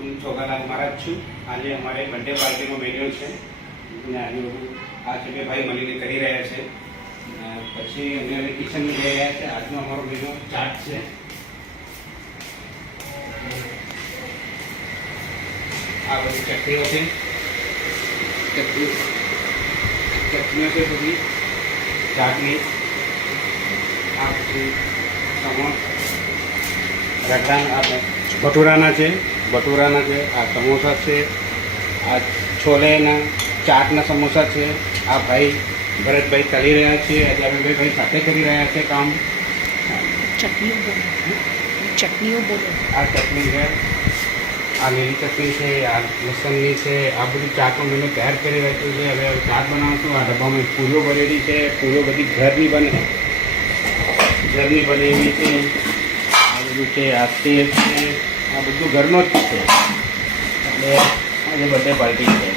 હું છોગાલાલ મહારાજ છું. આજે અમારે બર્થડે પાર્ટીનો મેન્યુ છે અને આજે બધું આ છે કે ભાઈ મળીને કરી રહ્યા છે. પછી અમે કિચનમાં જઈ રહ્યા છે. આજનો અમારો મેનુ ચાટ છે. આ બધી ચટણીઓ છે, ચટણીઓ છે બધી ચાટની. આ પછી રગડા ભટુરાના છે, આ સમોસા છે, આ છોલેના ચાટના સમોસા છે. આ ભાઈ ભરતભાઈ તળી રહ્યા છે. આજે અમે ભાઈ સાથે કરી રહ્યા છે કામ. ચટણીઓ બોલો. આ ચટણી છે, આ લીલી ચટણી છે, આ લસણની છે. આ બધું ચાટનું મેનુ તૈયાર કરી રાખ્યું છે. હવે ચાટ બનાવશું. આ ડબ્બામાં પૂરીઓ ભરેલી છે. પૂરીઓ બધી ઘરની બનેલી છે. આ બધું છે, આ સેવ છે, આ બધું ઘરનો જ છે. એટલે આજે બર્થડે પાર્ટી છે.